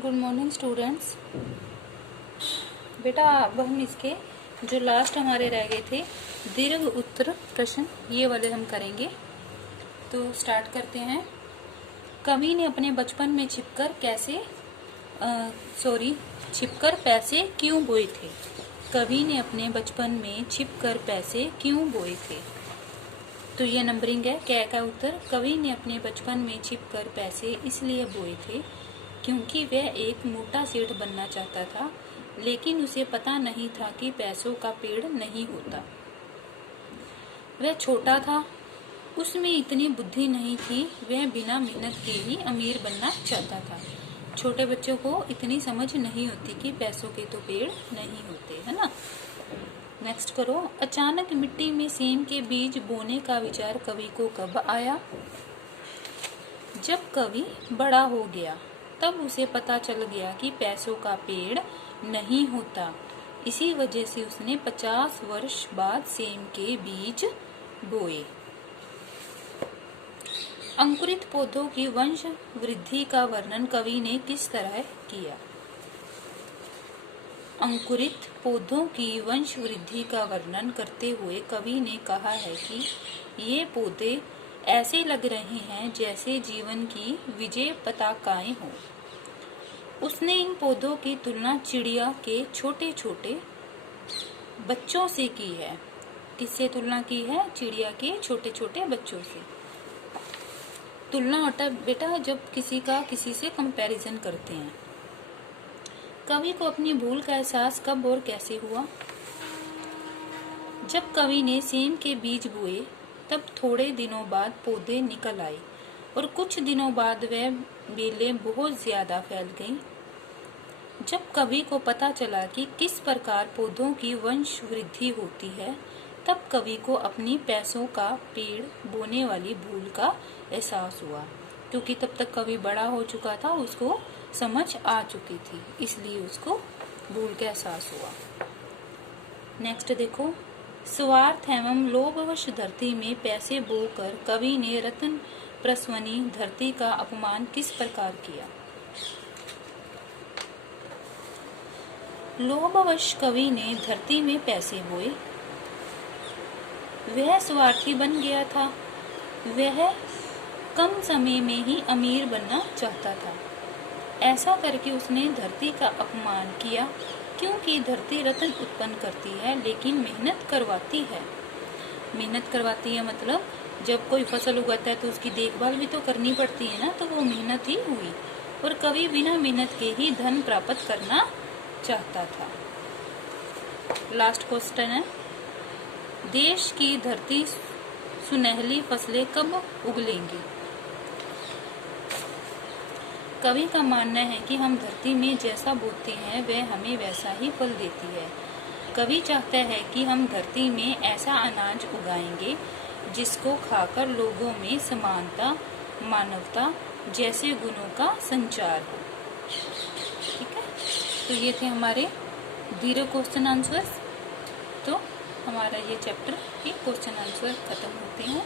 Good morning students. बेटा अब हम इसके जो लास्ट हमारे रह गए थे दीर्घ उत्तर प्रश्न, ये वाले हम करेंगे। तो स्टार्ट करते हैं। कवि ने अपने बचपन में छिपकर पैसे क्यों बोए थे? कवि ने अपने बचपन में छिपकर पैसे क्यों बोए थे? तो ये नंबरिंग है। क्या का उत्तर? कवि ने अपने बचपन में छिपकर पैसे इसलिए बोए थे क्योंकि वह एक मोटा सेठ बनना चाहता था, लेकिन उसे पता नहीं था कि पैसों का पेड़ नहीं होता। वह छोटा था, उसमें इतनी बुद्धि नहीं थी, वह बिना मेहनत के ही अमीर बनना चाहता था। छोटे बच्चों को इतनी समझ नहीं होती कि पैसों के तो पेड़ नहीं होते, है ना। नेक्स्ट करो। अचानक मिट्टी में सेम के बीज बोने का विचार कवि को कब आया? जब कवि बड़ा हो गया, तब उसे पता चल गया कि पैसों का पेड़ नहीं होता। इसी वजह से उसने 50 वर्ष बाद सेम के बीज बोए। अंकुरित पौधों की वंश वृद्धि का वर्णन कवि ने किस तरह किया? अंकुरित पौधों की वंश वृद्धि का वर्णन करते हुए कवि ने कहा है कि ये पौधे ऐसे लग रहे हैं जैसे जीवन की विजय पताकाएं हों। उसने इन पौधों की तुलना चिड़िया के छोटे छोटे बच्चों से की है। किससे तुलना की है? चिड़िया के छोटे छोटे बच्चों से। तुलना होता है बेटा जब किसी से कंपैरिजन करते हैं। कवि को अपनी भूल का एहसास कब और कैसे हुआ? जब कवि ने सेम के बीज बोए, तब थोड़े दिनों बाद पौधे निकल आए और कुछ दिनों बाद वह बेलें बहुत ज्यादा फैल गईं। जब कवि को पता चला कि किस प्रकार पौधों की वंश वृद्धि होती है, तब कवि को अपनी पैसों का पेड़ बोने वाली भूल का एहसास हुआ, क्योंकि तब तक कवि बड़ा हो चुका था, उसको समझ आ चुकी थी, इसलिए उसको भूल का एहसास हुआ। नेक्स्ट देखो। स्वार्थ एवं लोभवश धरती में पैसे बोकर कवि ने रत्न प्रसवनी धरती का अपमान किस प्रकार किया? लोभवश कवि ने धरती में पैसे बोए। वह स्वार्थी बन गया था। वह कम समय में ही अमीर बनना चाहता था। ऐसा करके उसने धरती का अपमान किया, क्योंकि धरती रत्न उत्पन्न करती है लेकिन मेहनत करवाती है। मेहनत करवाती है मतलब जब कोई फसल उगाता है तो उसकी देखभाल भी तो करनी पड़ती है ना, तो वो मेहनत ही हुई। और कवि बिना मेहनत के ही धन प्राप्त करना चाहता था। लास्ट क्वेश्चन है। देश की धरती सुनहली फसलें कब उगलेंगी? कवि का मानना है कि हम धरती में जैसा बोते हैं वह हमें वैसा ही फल देती है। कवि चाहता है कि हम धरती में ऐसा अनाज उगाएंगे जिसको खाकर लोगों में समानता, मानवता जैसे गुणों का संचार हो। ठीक है, तो ये थे हमारे दीर्घ क्वेश्चन आंसर्स। तो हमारा ये चैप्टर के क्वेश्चन आंसर खत्म होते हैं।